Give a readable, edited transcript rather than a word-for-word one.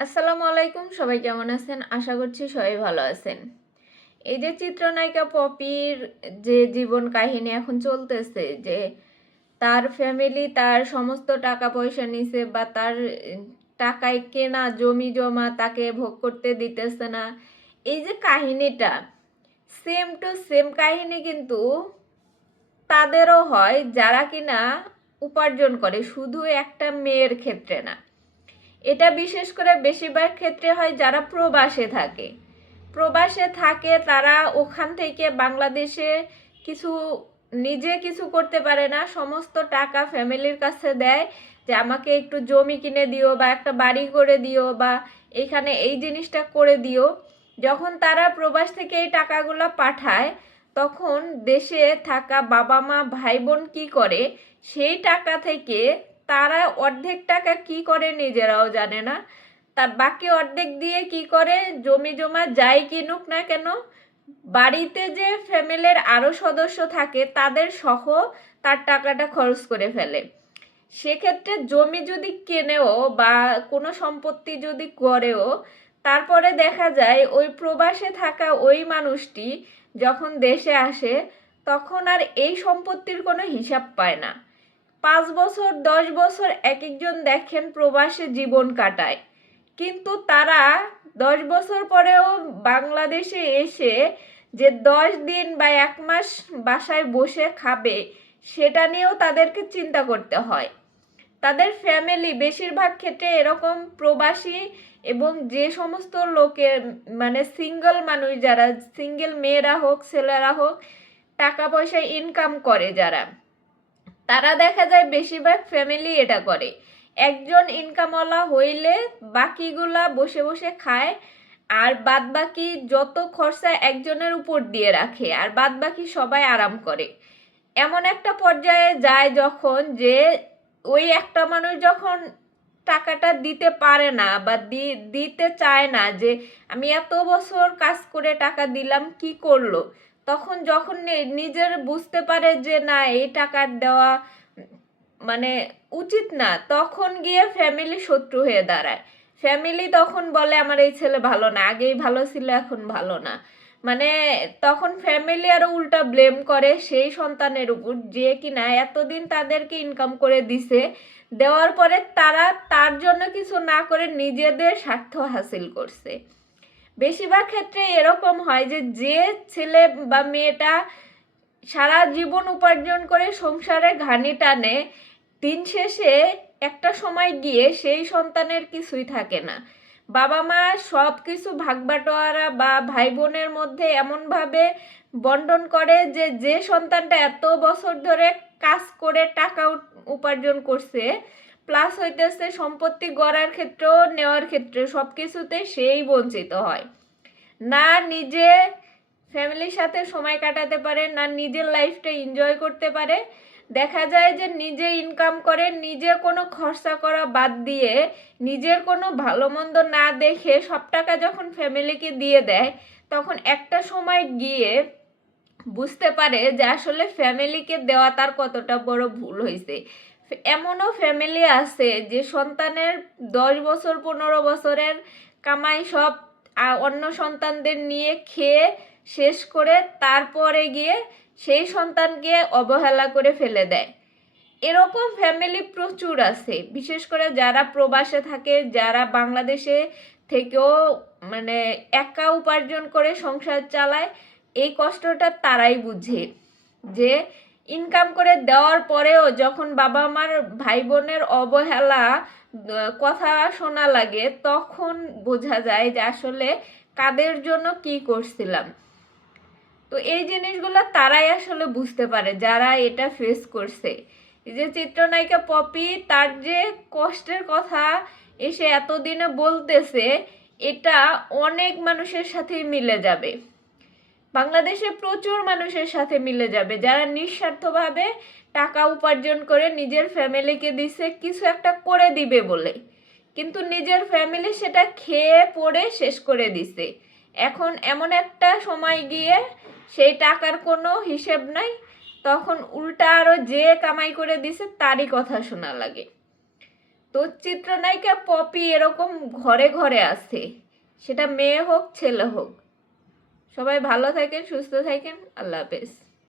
আসসালামু আলাইকুম, সবাই কেমন আছেন? আশা করছি সবাই ভালো আছেন। এই যে চিত্রনায়িকা পপির যে জীবন কাহিনী এখন চলতেছে, যে তার ফ্যামিলি তার সমস্ত টাকা পয়সা নিছে বা তার টাকায় কেনা জমি জমা তাকে ভোগ করতে দিতেছে না, এই যে কাহিনীটা সেম টু সেম কাহিনী কিন্তু তাদেরও হয় যারা কিনা উপার্জন করে, শুধু একটা মেয়ের ক্ষেত্রে না। এটা বিশেষ করে বেশিরভাগ ক্ষেত্রে হয় যারা প্রবাসে থাকে তারা ওখান থেকে বাংলাদেশে কিছু নিজে কিছু করতে পারে না, সমস্ত টাকা ফ্যামিলির কাছে দেয় যে আমাকে একটু জমি কিনে দিও বা একটা বাড়ি করে দিও বা এখানে এই জিনিসটা করে দিও। যখন তারা প্রবাস থেকে এই টাকাগুলো পাঠায়, তখন দেশে থাকা বাবা মা ভাই বোন কি করে, সেই টাকা থেকে তারা অর্ধেক টাকা কি করে নিজেরাও জানে না, তার বাকি অর্ধেক দিয়ে কি করে জমি জমা যাই কিনুক না কেন, বাড়িতে যে ফ্যামিলির আরো সদস্য থাকে তাদের সহ তার টাকাটা খরচ করে ফেলে। সেক্ষেত্রে জমি যদি কেনেও বা কোনো সম্পত্তি যদি করেও, তারপরে দেখা যায় ওই প্রবাসে থাকা ওই মানুষটি যখন দেশে আসে তখন আর এই সম্পত্তির কোনো হিসাব পায় না। 5 বছর 10 বছর এক একজন দেখেন প্রবাসে জীবন কাটায়, কিন্তু তারা 10 বছর পরেও বাংলাদেশে এসে যে 10 দিন বা 1 মাস বাসায় বসে খাবে, সেটা নিয়েও তাদেরকে চিন্তা করতে হয়। তাদের ফ্যামিলি বেশিরভাগ ক্ষেত্রে এরকম প্রবাসী, এবং যে সমস্ত লোকের মানে সিঙ্গেল মানুষ, যারা সিঙ্গেল মেয়েরা হোক ছেলেরা হোক, টাকা পয়সা ইনকাম করে যারা, তারা দেখা যায় বেশিরভাগ ফ্যামিলি এটা করে। একজন ইনকামওয়ালা হইলে বাকিগুলা বসে বসে খায়, আর বাদ বাকি যত খরচা একজনের উপর দিয়ে রাখে, আর বাদ বাকি সবাই আরাম করে। এমন একটা পর্যায়ে যায় যখন যে ওই একটা মানুষ যখন টাকাটা দিতে পারে না বা দিতে চায় না, যে আমি এত বছর কাজ করে টাকা দিলাম কি করলো, তখন যখন নিজের বুঝতে পারে যে না এই টাকার দেওয়া মানে উচিত না, তখন গিয়ে ফ্যামিলি শত্রু হয়ে দাঁড়ায়। ফ্যামিলি তখন বলে আমার এই ছেলে ভালো না, আগেই ভালো ছিল এখন ভালো না। মানে তখন ফ্যামিলি আরো উল্টা ব্লেম করে সেই সন্তানের উপর, যে কিনা এতদিন তাদেরকে ইনকাম করে দিছে, দেওয়ার পরে তারা তার জন্য কিছু না করে নিজেদের স্বার্থ হাসিল করছে। বেশিরভাগ ক্ষেত্রে এরকম হয় যে যে ছেলে বা মেয়েটা সারা জীবন উপার্জন করে সংসারে ঘানি টানে, দিন শেষে একটা সময় গিয়ে সেই সন্তানের কিছুই থাকে না। বাবা মা সব কিছু ভাগ বাটোয়ারা বা ভাই বোনের মধ্যে এমনভাবে বন্টন করে যে যে সন্তানটা এত বছর ধরে কাজ করে টাকা উপার্জন করছে, প্লাস হইতেছে সম্পত্তি গড়ার ক্ষেত্রেও নেওয়ার ক্ষেত্রে সব কিছুতে সেই বঞ্চিত হয়। না নিজে ফ্যামিলির সাথে সময় কাটাতে পারে, না নিজের লাইফটা এনজয় করতে পারে। দেখা যায় যে নিজে ইনকাম করে নিজে কোনো খরচা করা বাদ দিয়ে, নিজের কোনো ভালো মন্দ না দেখে সব টাকা যখন ফ্যামিলিকে দিয়ে দেয়, তখন একটা সময় গিয়ে বুঝতে পারে যে আসলে ফ্যামিলিকে দেওয়া তার কতটা বড় ভুল হয়েছে। এমনও ফ্যামিলি আছে যে সন্তানের 10 বছর 15 বছরের কামাই সব অন্য সন্তানদের নিয়ে খেয়ে শেষ করে তারপরে গিয়ে সেই সন্তানকে অবহেলা করে ফেলে দেয়। এরকম ফ্যামিলি প্রচুর আছে, বিশেষ করে যারা প্রবাসে থাকে, যারা বাংলাদেশে থেকেও মানে একা উপার্জন করে সংসার চালায়। এই কষ্টটা তারাই বুঝে, যে ইনকাম করে দেওয়ার পরেও যখন বাবা মার ভাই বোনের অবহেলা কথা শোনা লাগে, তখন বোঝা যায় যে আসলে কাদের জন্য কি করছিলাম। তো এই জিনিসগুলো তারাই আসলে বুঝতে পারে যারা এটা ফেস করছে। এই যে চিত্রনায়িকা পপি তার যে কষ্টের কথা এসে এতদিনে বলতেছে, এটা অনেক মানুষের সাথেই মিলে যাবে। বাংলাদেশে প্রচুর মানুষের সাথে মিলে যাবে যারা নিঃস্বার্থভাবে টাকা উপার্জন করে নিজের ফ্যামিলিকে দিছে কিছু একটা করে দিবে বলে, কিন্তু নিজের ফ্যামিলি সেটা খেয়ে পড়ে শেষ করে দিছে। এখন এমন একটা সময় গিয়ে সেই টাকার কোনো হিসেব নাই, তখন উল্টা আরো যে কামাই করে দিছে তারই কথা শোনা লাগে। তো চিত্রনায়িকা পপি এরকম ঘরে ঘরে আছে, সেটা মেয়ে হোক ছেলে হোক। সবাই ভালো থাকেন, সুস্থ থাকেন, আল্লাহ হাফেজ।